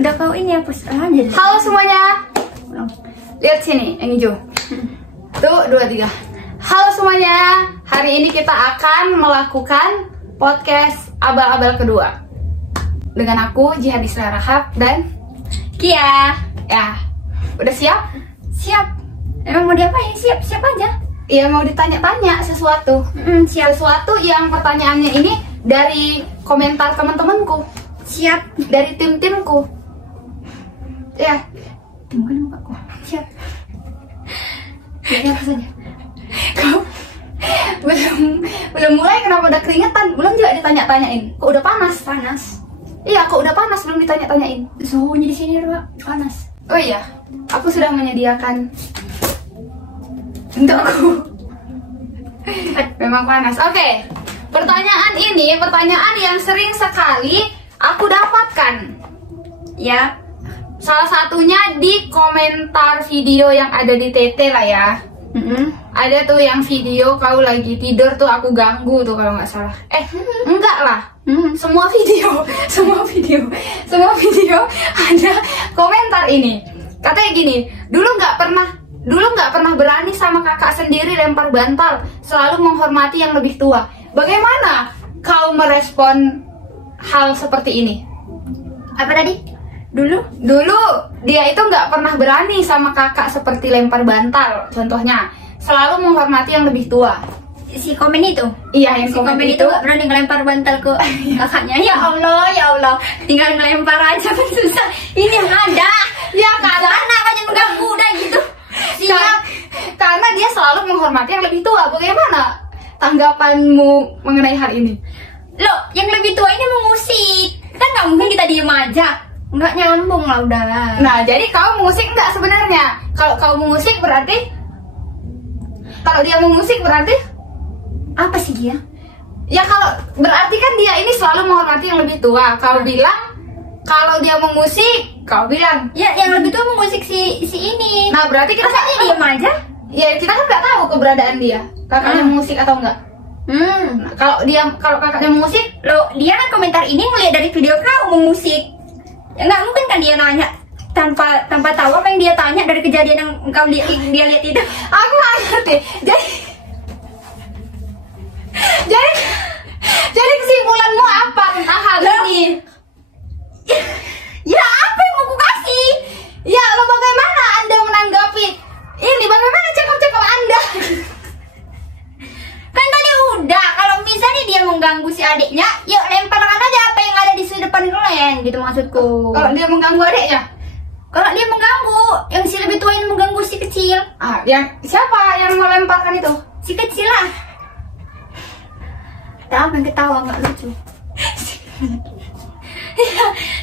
Udah kau ini hapus aja. Halo semuanya. Lihat sini, yang hijau. Tuh, 2, 3. Halo semuanya. Hari ini kita akan melakukan podcast abal-abal kedua. Dengan aku, Jihadisra Rahab dan Kia. ya. Udah siap? Siap. Emang mau diapain? Siap aja. Iya, mau ditanya-tanya sesuatu. Siap. Sesuatu yang pertanyaannya ini dari komentar teman-temanku. Siap. Dari tim-timku. Ya. Tungguin mukaku. Siap. Ini apa saja? Kau belum mulai kenapa udah keringetan? Belum juga ditanya-tanyain. Kok udah panas? Panas. Iya, kok udah panas belum ditanya-tanyain. Suhunya di sini Pak panas. Oh iya, aku sudah menyediakan untukku. Memang panas. Oke. Pertanyaan yang sering sekali aku dapatkan. Ya. Salah satunya di komentar video yang ada di TT lah ya. Ada tuh yang video kau lagi tidur tuh aku ganggu tuh kalau nggak salah. Enggak lah. Semua video ada komentar ini. Katanya gini, dulu nggak pernah berani sama kakak sendiri lempar bantal, selalu menghormati yang lebih tua. Bagaimana kau merespon hal seperti ini? Apa tadi? Dulu Dia itu nggak pernah berani sama kakak seperti lempar bantal, contohnya selalu menghormati yang lebih tua. Si komen itu? Iya, yang Si komen itu nggak berani ngelempar bantal ke kakaknya. Ya Allah, tinggal ngelempar aja pun susah. Ini yang ada. Ya karena Makanya mengganggu udah gitu. Siap. Karena dia selalu menghormati yang lebih tua. Bagaimana tanggapanmu mengenai hal ini? Loh, yang lebih tua ini mengusik. Kan nggak mungkin kita diem aja. Nggak nyambung lah udah. Nah, jadi kau mengusik enggak sebenarnya? Kalau kau mengusik berarti, kalau dia mengusik berarti Apa sih dia? ya, kalau berarti kan dia ini selalu menghormati yang lebih tua. Kau bilang kalau dia mengusik, kau bilang Ya, yang lebih tua mengusik si ini. nah berarti kita Masa dia diem aja? ya kita kan nggak tahu keberadaan dia, kakaknya mengusik atau enggak. Nah, kalau kakaknya mengusik, Loh, dia kan komentar ini ngeliat dari video kau mengusik. Ya nggak mungkin kan dia nanya tanpa tahu apa yang dia tanya dari kejadian yang dia lihat itu. aku nggak ngerti. Jadi kesimpulanmu apa tentang hal ini? Ya apa yang mau aku kasih? Ya, lo bagaimana Anda menanggapi ini? Bagaimana cakap-cakap Anda? Kan tadi udah, kalau misalnya dia mengganggu si adiknya, yuk lemparkan aja apa yang ada di depan kalian, gitu maksudku. Kalau dia mengganggu adiknya? Kalau dia mengganggu, yang si lebih tua ini mengganggu si kecil. Yang siapa yang mau lemparkan itu? Si kecil lah. Tahu yang ketawa nggak lucu.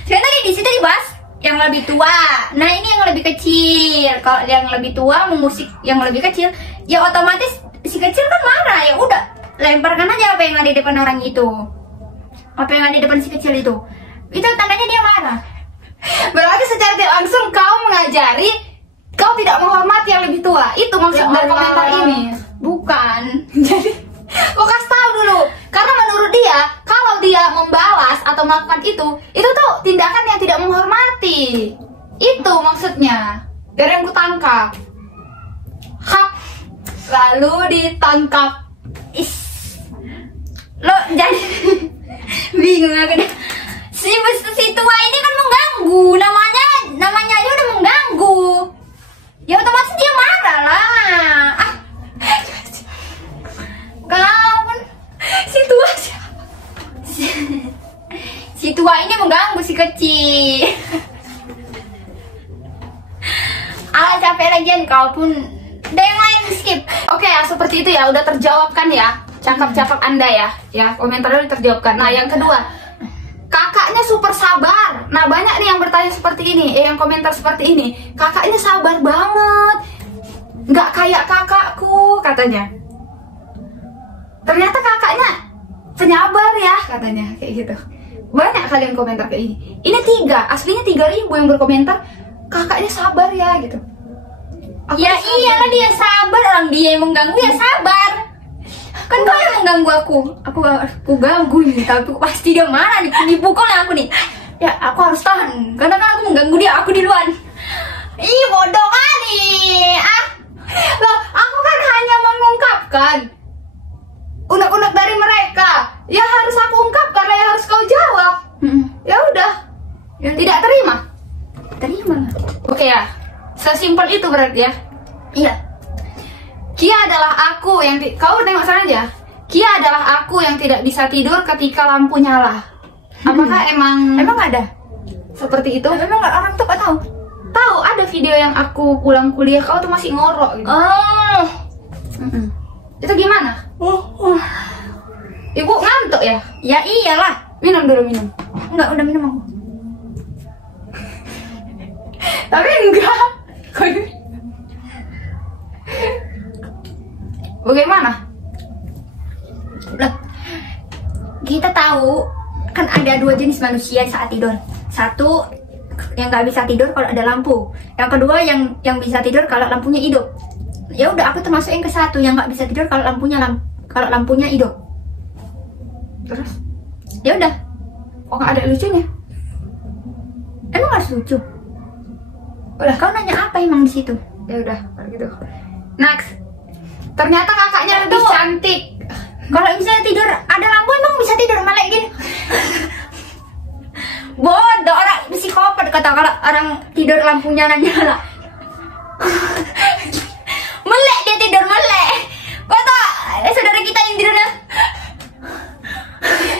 Kan tadi di situ dibahas yang lebih tua. Nah ini yang lebih kecil. Kalau yang lebih tua mengusik yang lebih kecil, ya otomatis si kecil kan marah. Ya udah, lemparkan aja apa yang ada di depan orang itu. Apa yang ada di depan si kecil itu. Itu tandanya dia marah. Berarti secara tidak langsung kau mengajari kau tidak menghormati yang lebih tua. Itu maksud dari komentar ini. Bukan. Jadi kau kasih tahu dulu. Karena menurut dia, kalau dia membalas atau melakukan itu tuh tindakan yang tidak menghormati. Itu maksudnya. Dari yang kutangkap. Hap. Lalu ditangkap. Lo jadi bingung aku deh. Si tua ini kan mengganggu. Namanya aja udah mengganggu. Ya otomatis dia marah lah. Kau kan Si tua siapa? si tua ini mengganggu si kecil. Capek lagian kau pun. Udah yang lain skip. Oke ya, seperti itu ya, udah terjawabkan ya. Cakap-cakap Anda ya. Ya, komentarnya udah terjawabkan. Nah, yang kedua, kakaknya super sabar. Nah, banyak nih yang bertanya seperti ini, yang komentar seperti ini. Kakaknya sabar banget. Nggak kayak kakakku, katanya. Ternyata kakaknya penyabar ya, katanya. Kayak gitu. Banyak kalian komentar kayak ini. Ini 3, aslinya 3.000 yang berkomentar. Kakaknya sabar ya, gitu. Aku Ya iyalah dia sabar, orang dia yang mengganggu ya sabar. Kan kau yang mengganggu aku ganggu ini, tapi pasti dia marah nih, dipukul aku nih. Ya aku harus tahan, karena kan aku mengganggu dia, aku duluan. Ih, bodoh kali. Loh, aku kan hanya mengungkapkan unek-unek dari mereka. Ya harus aku ungkapkan, ya harus kau jawab. Ya udah. Ya, Tidak terima. terima lah. Oke ya. Sesimpel itu berarti ya. Iya. Kia adalah aku yang kau tengok sana aja. Kia adalah aku yang tidak bisa tidur ketika lampu nyala. Apakah emang ada? seperti itu? Memang orang tuh gak tahu. Tahu ada video yang aku pulang kuliah kau tuh masih ngorok gitu. Oh. Itu gimana? Ibu ngantuk ya? Ya iyalah. Minum dulu minum. Enggak, udah minum aku. Tapi enggak. Bagaimana? Lah, kita tahu kan ada dua jenis manusia saat tidur. Satu yang nggak bisa tidur kalau ada lampu. Yang kedua yang bisa tidur kalau lampunya hidup. Ya udah, aku termasuk yang ke satu yang nggak bisa tidur kalau lampunya hidup. Terus? Ya udah. Oh, nggak ada lucunya? Emang harus lucu? Udah. Kau nanya apa emang di situ? Ya udah, kalau gitu. Next. Ternyata kakaknya lebih Tuh. cantik. Kalau misalnya tidur ada lampu emang bisa tidur melek gini. Bodoh, orang psikopat kata kalau orang tidur lampunya nyala. Melek dia tidur melek. Kata saudara kita yang tidurnya.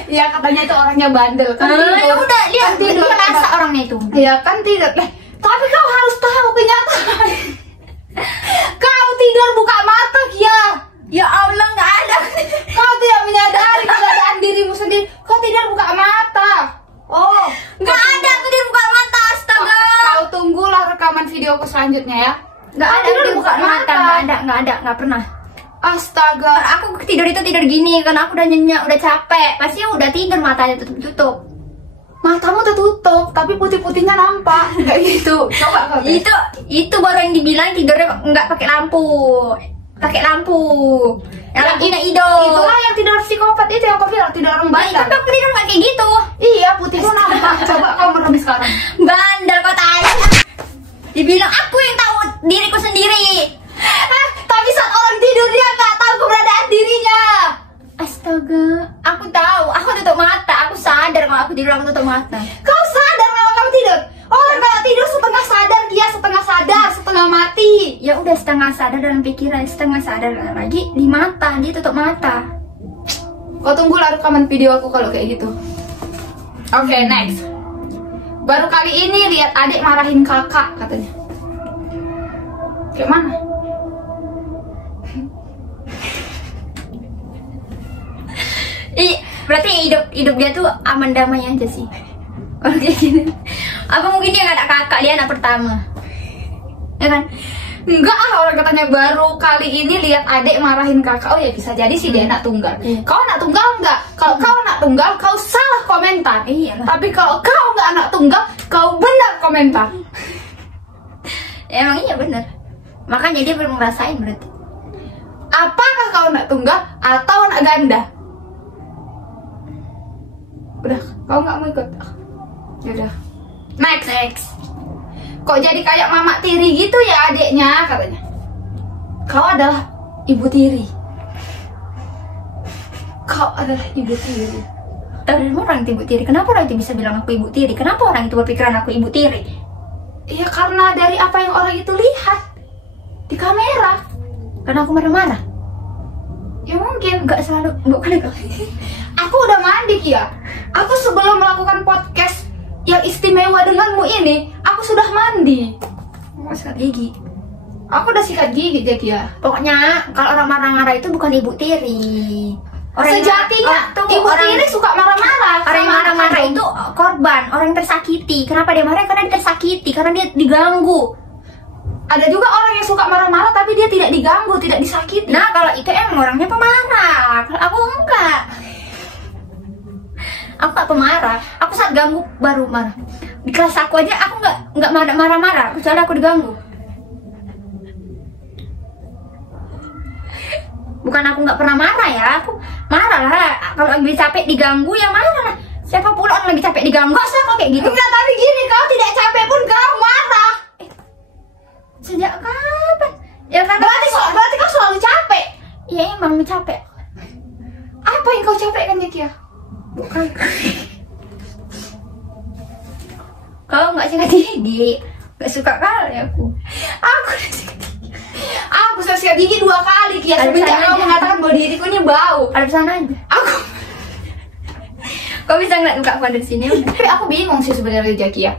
Ya katanya itu orangnya bandel kan Ya tidur. udah, dia Kan tidur. rasa orangnya itu. Ya kan tidur. Tapi kau harus tahu kenyataan. Kau tidur buka mata, Kia. Ya Allah, nggak ada. Kau tidak menyadari keadaan dirimu sendiri. Kau tidur buka mata. Oh, Nggak ada, aku tidur buka mata, astaga. Kau tunggulah rekaman videoku selanjutnya ya. Nggak ada, tidur tidur buka mata. Nggak ada, nggak pernah. Astaga. Aku tidur itu tidur gini karena aku udah nyenyak, udah capek. Pasti udah tidur matanya tutup. Matamu tertutup, tapi putih-putihnya nampak. Kayak gitu. Coba kau tes. Itu baru yang dibilang tidurnya nggak pakai lampu. Pakai lampu. Yang lampunya hidup. Itulah yang tidur psikopat itu yang kau bilang tidur orang Nah, itu bandel. aku tidur nggak kayak gitu. Iya, putihmu nampak. Coba kau merem sekarang. Bandel kau tanya. Dibilang aku yang tahu diriku sendiri. Tapi saat orang tidur dia nggak tahu keberadaan dirinya. Astaga, aku tahu. Aku tutup mata. Aku sadar kalau aku tidur, aku tutup mata. Kau sadar kalau kamu tidur? Orang kalau tidur setengah sadar, dia setengah sadar, setengah mati. Ya udah, setengah sadar dalam pikiran, setengah sadar lagi di mata. Dia tutup mata. Kau tunggulah rekaman video aku kalau kayak gitu. Oke, next. Baru kali ini lihat adik marahin kakak katanya. Kayak mana? Berarti hidup dia tuh aman damai aja sih. Kalau dia gini. Apa mungkin dia nggak ada kakak, dia anak pertama. Ya kan? Enggak ah, orang katanya baru kali ini lihat adik marahin kakak. Oh ya bisa jadi sih dia anak tunggal. Kau anak tunggal enggak? Kalau kau anak tunggal, kau salah komentar. Iyalah. Tapi kalau kau enggak anak tunggal, kau benar komentar. Emang iya bener. Makanya dia belum ngerasain berarti. Apakah kau anak tunggal atau anak ganda? Udah, kau nggak mau ikut? Ya udah. Next. Kok jadi kayak mama tiri gitu ya adiknya katanya? Kau adalah ibu tiri. Kau adalah ibu tiri. Tahu dari mana orang itu ibu tiri? Kenapa orang itu bisa bilang aku ibu tiri? Kenapa orang itu berpikiran aku ibu tiri? Iya karena dari apa yang orang itu lihat di kamera. Karena aku marah-marah. Ya mungkin. Enggak selalu, bukan itu. Aku udah mandi ya. Aku sebelum melakukan podcast yang istimewa denganmu ini, aku sudah mandi. Mau sikat gigi. Aku udah sikat gigi jadi ya. Pokoknya kalau orang marah-marah itu bukan ibu tiri. Sejatinya tuh ibu tiri suka marah-marah. Orang yang sama marah-marah anak. itu korban, orang yang tersakiti. Kenapa dia marah? Karena dia tersakiti, karena dia diganggu. Ada juga orang yang suka marah-marah tapi dia tidak diganggu, tidak disakiti. Nah, kalau itu emang orangnya pemarah. Kalau aku enggak. Aku gak pemarah. Aku saat ganggu baru marah. Di kelas aku aja aku nggak marah-marah kecuali aku diganggu. Bukan aku nggak pernah marah ya. Aku marah lah. Kalau lagi capek diganggu ya marah lah. Siapa pula orang lagi capek diganggu? Kok kayak gitu? Enggak, tapi gini, kau tidak capek pun ya? Bukan. Kau nggak sikat gigi, nggak suka kali aku. Aku udah sikat gigi. Aku sudah sikat gigi 2 kali Kia. Ada Semenjak sana kau aja. mengatakan bahwa diriku ini bau. Ada sana aja. Aku Kau bisa ngeliat muka aku dari sini udah. Tapi aku bingung sih sebenarnya Jaki ya,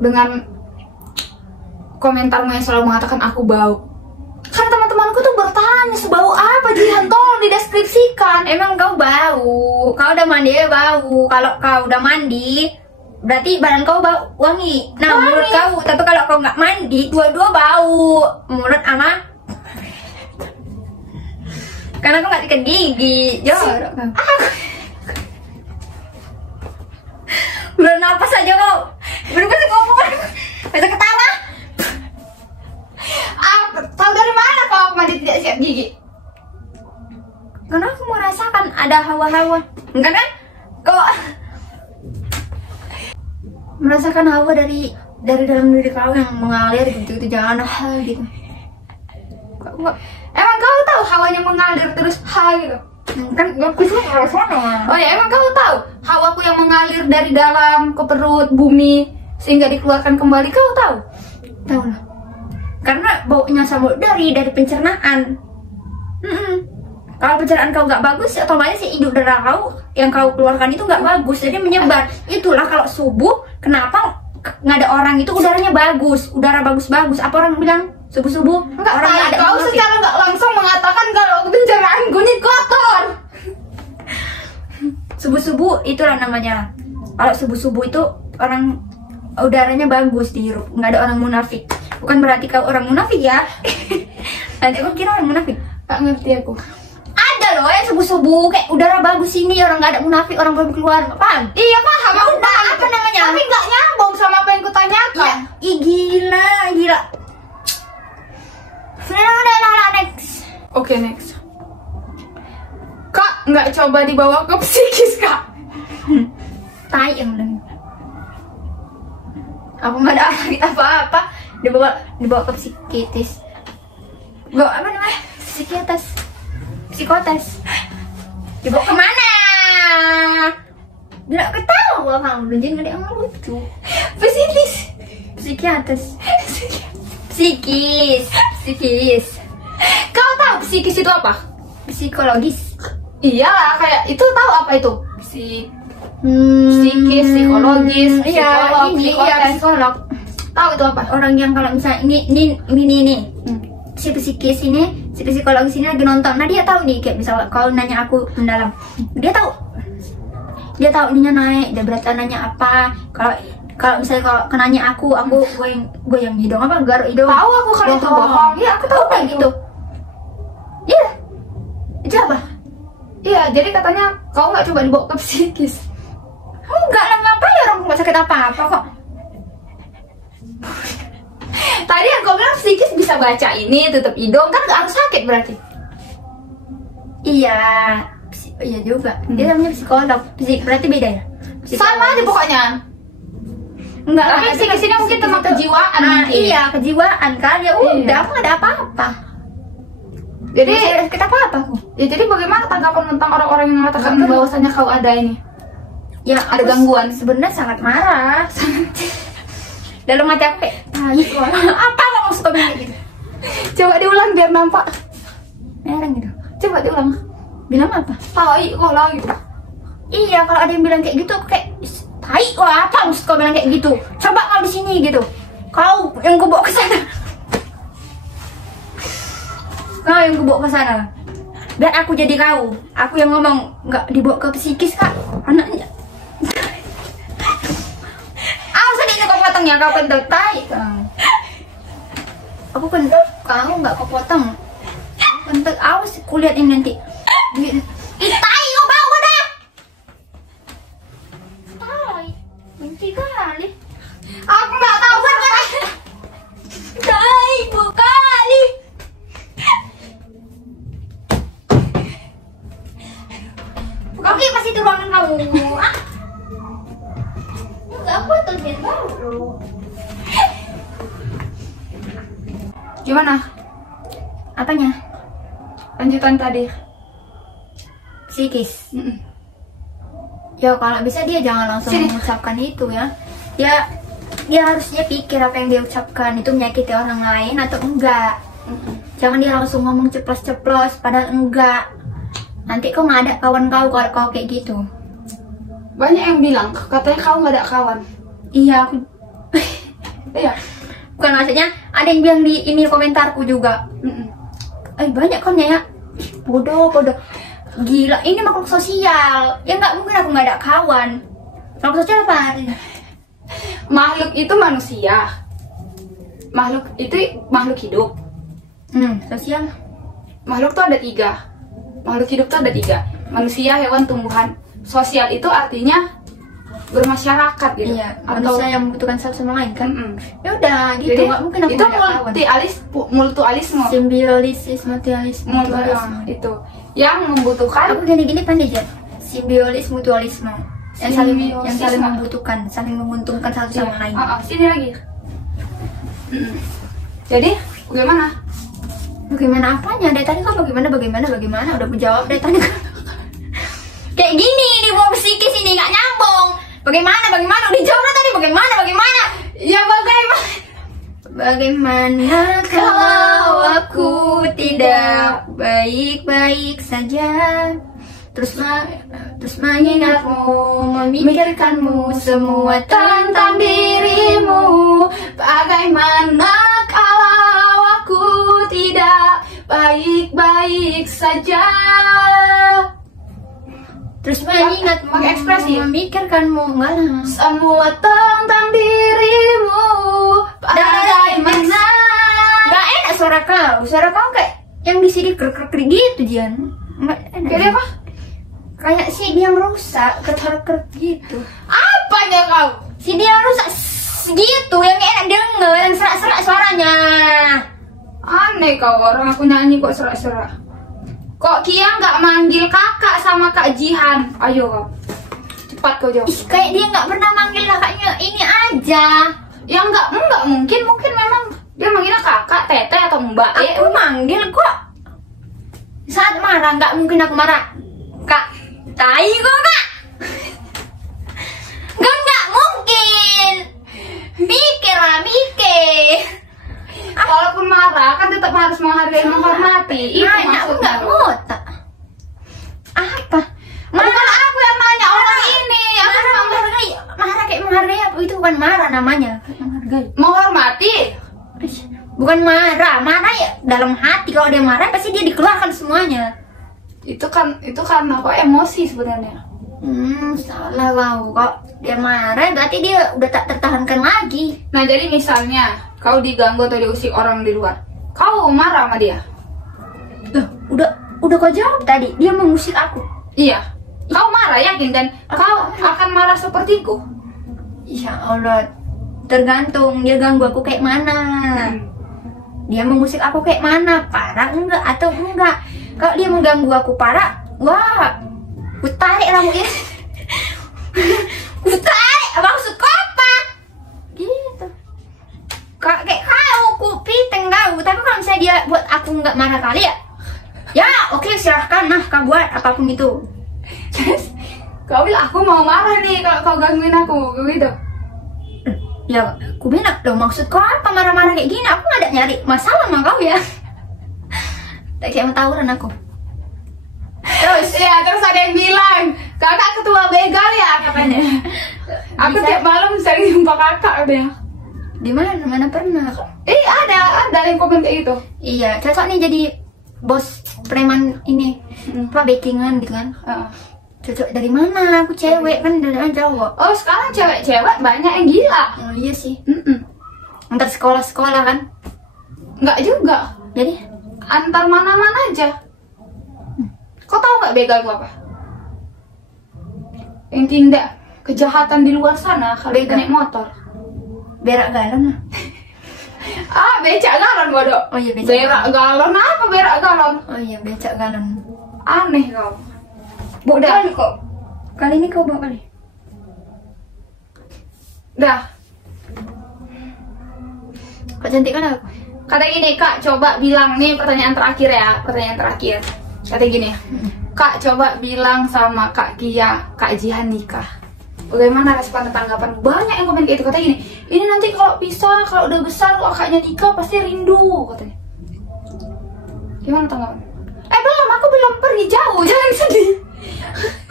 dengan komentarmu yang selalu mengatakan aku bau. Kan teman-temanku tuh bertanya sebau apa Jihan, tolong dideskripsikan. Emang kau bau. Kau udah mandi ya bau. Kalau kau udah mandi, berarti badan kau bau wangi. Nah, Wangi. menurut kau. Tapi kalau kau nggak mandi, dua-dua bau. Menurut ama. Karena kau nggak sikat gigi. Jorok kau. Belum napas aja kau. Belum bisa ngomong. Bisa ketawa. Tahu dari mana kalau aku mandi tidak sikat gigi? Karena aku merasakan ada hawa-hawa. Enggak kan? Kau merasakan hawa dari dalam diri kau yang mengalir gitu, jangan hal gitu. Emang kau tahu hawanya mengalir terus gitu? Kan aku cuma merasakan. Oh ya, emang kau tahu hawaku yang mengalir dari dalam ke perut bumi sehingga dikeluarkan kembali, kau tahu? Tahu lah. Karena baunya sama dari pencernaan. Kalau pencernaan kau nggak bagus, otomatis si udara kau yang kau keluarkan itu nggak bagus, jadi menyebar. Itulah kalau subuh, kenapa nggak ada orang itu udaranya bagus, udara bagus-bagus. Apa orang bilang subuh-subuh? Enggak, Orang nggak ada kau munafik. secara nggak langsung mengatakan kalau pencernaanku ini kotor. Subuh-subuh itulah namanya. Kalau subuh-subuh itu orang udaranya bagus dihirup, nggak ada orang munafik. Bukan berarti kau orang munafik ya. Nanti aku kira orang munafik. Gak ngerti aku. Ada loh yang subuh-subuh kayak udara bagus ini, orang nggak ada munafik, orang baru keluar. Paham? Iya paham. Ya udah, apa namanya? Tapi nggak nyambung sama apa yang kutanyakan. Iya. Ih, gila. Udah, next. Oke, next. Kak, nggak coba dibawa ke psikis, Kak? Tai yang udah. Aku nggak ada sakit apa-apa. Dibawa ke psikiatis. Bawa apa namanya? Psikotes. Dibawa kemana? Tidak ketawa kamu, udah jadi yang lucu. Psikiatis. Psikis. Kau tahu psikis itu apa? Psikologis. Iyalah, kayak itu tahu apa itu? Psikis, psikologis, Iya, psikolog, ini psikotes. iya psikolog. Tahu itu apa? Orang yang kalau misalnya ini si psikis ini, si psikologis ini lagi nonton. Nah dia tahu nih, kayak misal kau nanya aku mendalam, dia tahu ininya naik, dia berarti nanya apa. Kalau misalnya kalau kenanya aku goyang hidung apa garuk hidung. Tahu aku kalau itu bohong. Iya, aku tahu kayak gitu. Iya. Itu apa? Iya, jadi katanya kau nggak coba dibawa ke psikis. Enggak lah, ngapain orang nggak sakit apa-apa kok. Tadi yang kau bilang psikis bisa baca ini, tutup hidung, kan nggak harus sakit berarti. Iya. Iya juga. Dia namanya psikolog. Berarti beda ya? Sama aja pokoknya. Enggak, Tapi psikis ini mungkin tentang kejiwaan mungkin. Iya, kejiwaan kan. Ya udah, aku nggak ada apa-apa. Jadi kita apa-apa kok. ya jadi bagaimana tanggapan tentang orang-orang yang mengatakan bahwasanya kau ada ini? Ya, Ada aku gangguan. Sebenarnya sangat marah. Dalam hati aku kayak, apa kok maksud kamu kayak gitu? Coba diulang biar nampak. Mereng gitu. Coba diulang. Bilang apa? Tai kok lah gitu. Iya, kalau ada yang bilang kayak gitu, aku kayak, tai, wah apa maksud kau bilang kayak gitu? Coba kau di sini gitu. Kau yang kubawa ke sana. Kau yang kubawa ke sana. Biar aku jadi kau. Aku yang ngomong nggak dibawa ke psikis kak. Anaknya. Sedih kau potong ya, kau kentut tai kau. Aku kentut, kamu nggak kau potong. Kentut, awas kulihat ini nanti. Tai kau bau dah. Tai, benci kali. Aku nggak tahu kan. Tai, kali. Oke, pasti itu ruangan kamu. Enggak, aku tulisin baru. Gimana? Apanya? Lanjutan tadi. Psikis. Ya kalau bisa dia jangan langsung Sini. mengucapkan itu ya. Dia harusnya pikir apa yang dia ucapkan itu menyakiti orang lain atau enggak. Jangan dia langsung ngomong ceplos-ceplos padahal enggak. Nanti kau nggak ada kawan kau kalau kau kayak gitu. Banyak yang bilang katanya kau nggak ada kawan. Iya, aku Iya. bukan maksudnya ada yang bilang di ini komentarku juga. Banyak kan ya. Bodoh. Gila, ini makhluk sosial. Ya nggak mungkin aku nggak ada kawan. Makhluk sosial apa? Makhluk itu manusia. Makhluk itu makhluk hidup. Sosial. Makhluk tuh ada 3. Makhluk hidup tuh ada 3. Manusia, hewan, tumbuhan. Sosial itu artinya bermasyarakat gitu. Iya, Atau manusia yang membutuhkan satu sama lain kan. Ya udah gitu, jadi nggak mungkin aku itu nggak ada kawan. mutualisme. Simbiosis, mutualisme. Itu yang membutuhkan. Aku gini-gini pandai aja. Simbiosis, mutualisme. Yang saling Simbiosis. membutuhkan, saling menguntungkan satu sama lain. Sini lagi. Jadi bagaimana? Bagaimana apanya? Dari tadi kan bagaimana udah menjawab dari tadi kan. Kayak gini di bawah psikis ini nggak nyambung. Bagaimana udah dijawab tadi bagaimana? Ya Bagaimana kalau aku tidak baik-baik saja? Terus mengingatmu, memikirkanmu semua tentang dirimu. Bagaimana kalau aku tidak baik-baik saja? Terus mengingatmu, pakai ekspresi. memikirkanmu, enggak lah. Semua tentang dirimu. Bagaimana? Gak enak suara kau kayak yang di sini krek gitu Jian. Nggak enak. Jadi apa? Kayak CD yang rusak, krek gitu. Apanya kau? CD yang rusak gitu, yang gak enak denger, yang serak-serak suaranya. Aneh kau, orang aku nyanyi kok serak-serak. Kok Kia nggak manggil kakak sama Kak Jihan? Ayo kau, cepat kau jawab. Kayak dia nggak pernah manggil kakaknya ini aja. Ya nggak mungkin memang dia manggilnya kakak, teteh atau mbak. Aku manggil kok saat marah, nggak mungkin aku marah. Kak, tai kok kak. Nggak mungkin. Mikir. Walaupun marah kan tetap harus menghargai, menghormati. Itu Aku maksudnya. nggak ngotak. Apa? Bukan aku yang nanya, orang ini. Aku Marah kayak menghargai apa? Itu bukan marah namanya. Menghargai. menghormati. Bukan marah ya dalam hati. Kalau dia marah pasti dia dikeluarkan semuanya. Itu karena kok emosi sebenarnya. Salah kau. Kok dia marah berarti dia udah tak tertahankan lagi. Nah jadi misalnya kau diganggu atau diusik orang di luar, kau marah sama dia? Udah kau jawab tadi. Dia mengusik aku. Iya. Kau marah yakin dan kau akan marah sepertiku? Ya Allah, tergantung dia ganggu aku kayak mana. Dia mengusik aku kayak mana, parah enggak atau enggak. Kalau dia mengganggu aku parah, wah, ku tarik rambutnya. Ku tarik, maksudku apa? Gitu. Kayak kau, ku piteng kau. Tapi kalau misalnya dia buat aku nggak marah kali ya oke, silahkan nah kau buat apapun itu. Kau bilang aku mau marah nih kalau kau gangguin aku, gitu. Ya, aku bilang, loh maksud kau apa marah-marah kayak gini? Aku nggak ada nyari masalah sama kau ya. Tak kayak mau tawuran aku. Terus ada yang bilang kakak ketua begal ya katanya. Aku tiap malam sering jumpa kakak dia. Di mana pernah? Ada yang komen kayak gitu. Iya, cocok nih jadi bos preman ini. Apa backingan gitu kan? Cocok dari mana? Aku cewek kan dari cowok. Oh sekarang cewek-cewek banyak yang gila. Oh iya sih. Antar sekolah-sekolah kan? Nggak juga. Jadi Antar mana-mana aja. Kau tahu nggak begal itu apa? Yang tindak kejahatan di luar sana kalau Begal. naik motor. berak galon lah. Becak galon bodoh. Oh iya, becak Berak galon apa berak galon? Oh iya, becak galon. Aneh kau. Udah kok. Kali ini kau bawa kali. Dah. Kok cantik kan aku? Kata gini kak, coba bilang nih pertanyaan terakhir ya, pertanyaan terakhir. Kata gini, Kak, coba bilang sama Kak Kia, Kak Jihan nikah. Bagaimana respon dan tanggapan? Banyak yang komen kayak itu, katanya gini, ini nanti kalau pisah, kalau udah besar kakaknya nikah pasti rindu, katanya. Gimana tanggapan? Belum, aku belum pergi jauh, jangan sedih.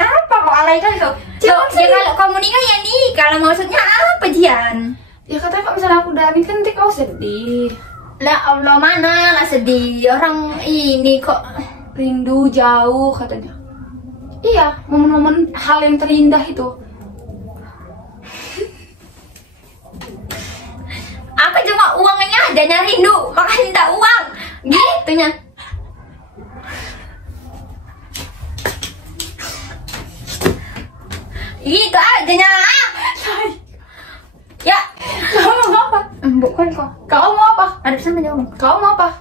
Apa kok alay kali kau? Ya kalau kamu nikah ya nikah, lah maksudnya apa Jian? Ya katanya kalau misalnya aku udah nikah nanti kau sedih. Lah Allah, mana lah sedih, orang ini kok Rindu jauh katanya. Iya, momen-momen hal yang terindah itu. apa cuma uangnya aja nyari rindu, makanya minta uang gitunya. Gitu aja nya. Ya, Kau mau apa? bukan kok. Kau mau apa? Ada pesan jawab. Kau mau apa?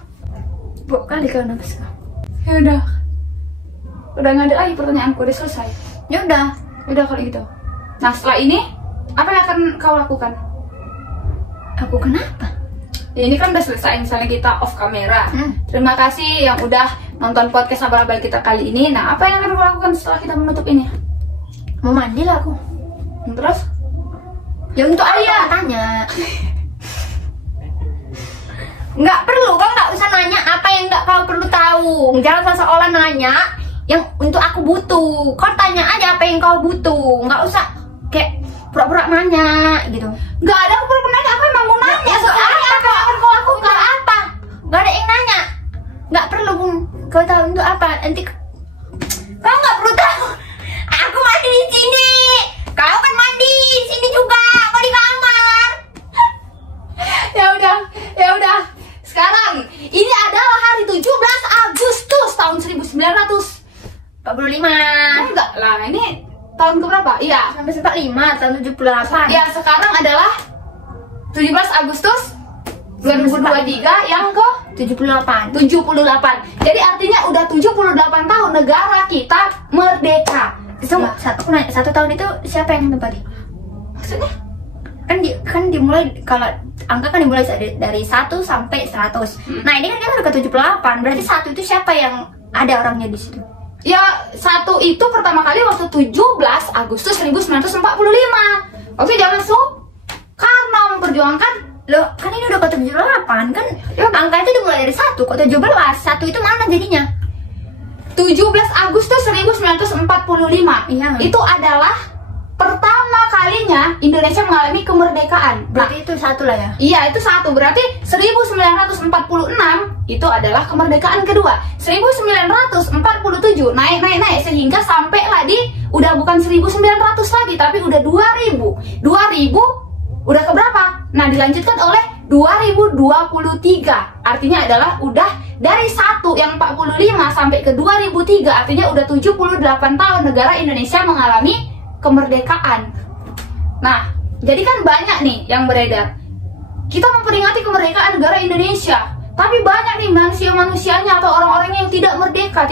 Bukan kali kau nafas. Ya udah. Udah nggak ada lagi pertanyaanku, udah selesai. Ya udah. Udah kalau gitu. Nah, setelah ini apa yang akan kau lakukan? Aku kenapa? Ya, ini kan udah selesai, misalnya kita off kamera. Terima kasih yang udah nonton podcast abal-abal kita kali ini. Nah, apa yang akan kau lakukan setelah kita menutup ini? Mau mandi lah aku. Terus? Ya untuk ayah tanya. Nggak perlu, kau nggak usah nanya apa yang nggak kau perlu tahu. Jangan seolah nanya yang untuk aku butuh. Kau tanya aja apa yang kau butuh. Nggak usah kayak pura-pura nanya gitu. Nggak ada aku pernah nanya, aku emang mau nanya soalnya apa yang akan kau lakukan? Apa? Nggak ada yang nanya. Nggak perlu kau tahu untuk apa. Nanti kau nggak perlu tahu. Aku mandi di sini. Kau kan mandi di sini juga. Kau di kamar. Ya udah. Sekarang ini adalah hari 17 Agustus tahun 1945. Enggak lah, ini tahun keberapa? Iya. Sampai 45 tahun 78. Ya, sekarang adalah 17 Agustus 2023 yang ke 78. 78. Jadi artinya udah 78 tahun negara kita merdeka. So, aku nanya, 1 tahun itu siapa yang menempati? Maksudnya? Kan dimulai, kalau angka kan dimulai dari 1 sampai 100. Nah, ini kan kita udah ke 78. Berarti 1 itu siapa yang ada orangnya di situ? Ya, 1 itu pertama kali waktu 17 Agustus 1945. Waktu zaman Soekarno memperjuangkan. Loh, kan ini udah ke 78 kan? Angka itu dimulai dari 1, kok 17? 1 itu mana jadinya? 17 Agustus 1945. Iya. Itu adalah pertama kalinya Indonesia mengalami kemerdekaan. Berarti itu 1 lah ya? Iya, itu 1. Berarti 1946 itu adalah kemerdekaan kedua. 1947 naik sehingga sampailah di udah bukan 1900 lagi tapi udah 2000. 2000 udah ke berapa? Nah, dilanjutkan oleh 2023. Artinya adalah udah dari 1 yang 45 sampai ke 2003, artinya udah 78 tahun negara Indonesia mengalami kemerdekaan. Nah, jadi kan banyak nih yang beredar. Kita memperingati kemerdekaan negara Indonesia, tapi banyak nih manusia-manusianya atau orang-orangnya yang tidak merdeka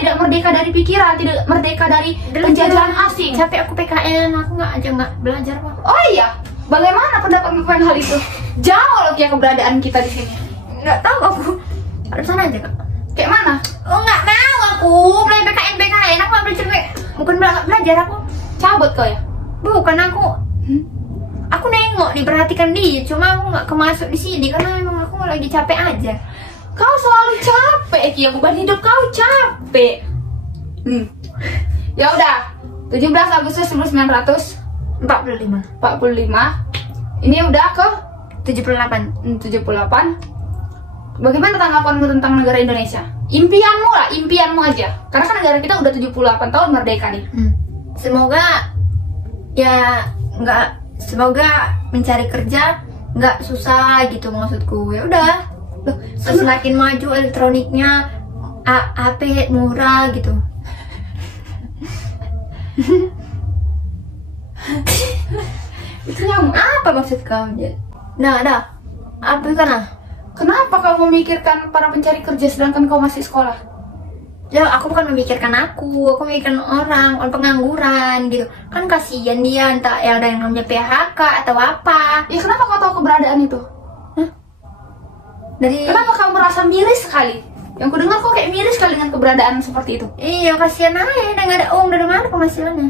dari pikiran, tidak merdeka dari penjajahan asing. Capek aku PKN, aku nggak belajar Pak. Oh iya, bagaimana pendapat tentang hal itu? Jauh loh ya keberadaan kita di sini. Nggak tahu aku. Harus sana aja Kak. Kayak mana? Oh nggak mau aku belajar PKN, aku nggak belajar. Bukan belajar aku. Cabut kau ya? Bukan aku. Aku nengok diperhatikan dia, cuma aku nggak kemasuk di sini karena emang aku lagi capek aja. Kau selalu capek, Kia. Beban hidup kau capek. Ya udah, 17 Agustus 1945. Ini udah ke 78. 78. Bagaimana tanggapanmu tentang negara Indonesia? Impianmu lah, impianmu aja. Karena kan negara kita udah 78 tahun merdeka nih. Semoga semoga mencari kerja nggak susah gitu maksudku. Ya udah. Loh, semakin maju elektroniknya, HP murah gitu. Itu nyamuk. Apa maksud kamu? Nah, apa kan? Kenapa kau memikirkan para pencari kerja sedangkan kau masih sekolah? Ya, aku bukan memikirkan aku memikirkan orang pengangguran gitu. Kan kasihan dia, entah yang ada yang namanya PHK atau apa. Ya kenapa kau tahu keberadaan itu? Dari Kenapa kamu merasa miris sekali? Yang ku dengar kok kayak miris kali dengan keberadaan seperti itu. Iya, kasihan aja, udah nggak ada uang, dari mana penghasilannya?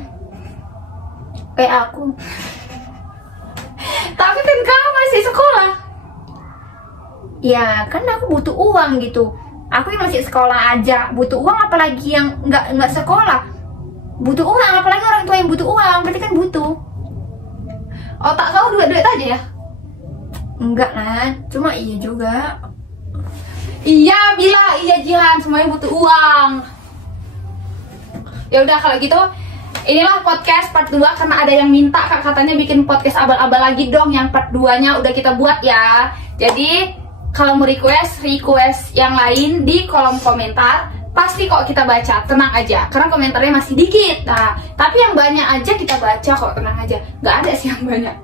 Kayak aku. Tapi kan kamu masih sekolah. Ya, kan aku butuh uang gitu. Aku yang masih sekolah aja butuh uang, apalagi yang nggak sekolah butuh uang, apalagi orang tua yang butuh uang, berarti kan butuh. Otak kau duit-duit aja ya? Enggak lah, cuma iya juga. Iya, bila iya Jihan, semuanya butuh uang. Ya udah kalau gitu, inilah podcast part 2 karena ada yang minta Kak katanya bikin podcast abal-abal lagi dong, yang part 2-nya udah kita buat ya. Jadi kalau mau request yang lain di kolom komentar, pasti kok kita baca, tenang aja. Karena komentarnya masih dikit. Nah, tapi yang banyak aja kita baca kok, tenang aja. Nggak ada sih yang banyak.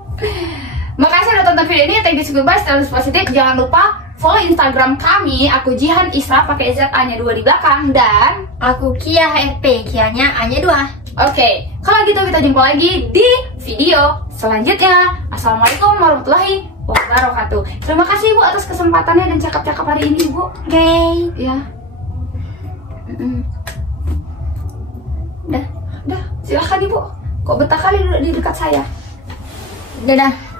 Makasih udah tonton video ini, thank you super much, terus positif. Jangan lupa follow Instagram kami, aku Jihan Isra pakai ZA-nya 2 di belakang, dan Aku Kia HFP, Kianya A-nya 2. Oke, kalau gitu kita jumpa lagi di video selanjutnya. Assalamualaikum warahmatullahi wabarakatuh. Terima kasih Ibu atas kesempatannya dan cakap-cakap hari ini Ibu. Oke. Ya. Udah. Udah, silakan Ibu. Kok betah kali duduk di dekat saya. Dadah.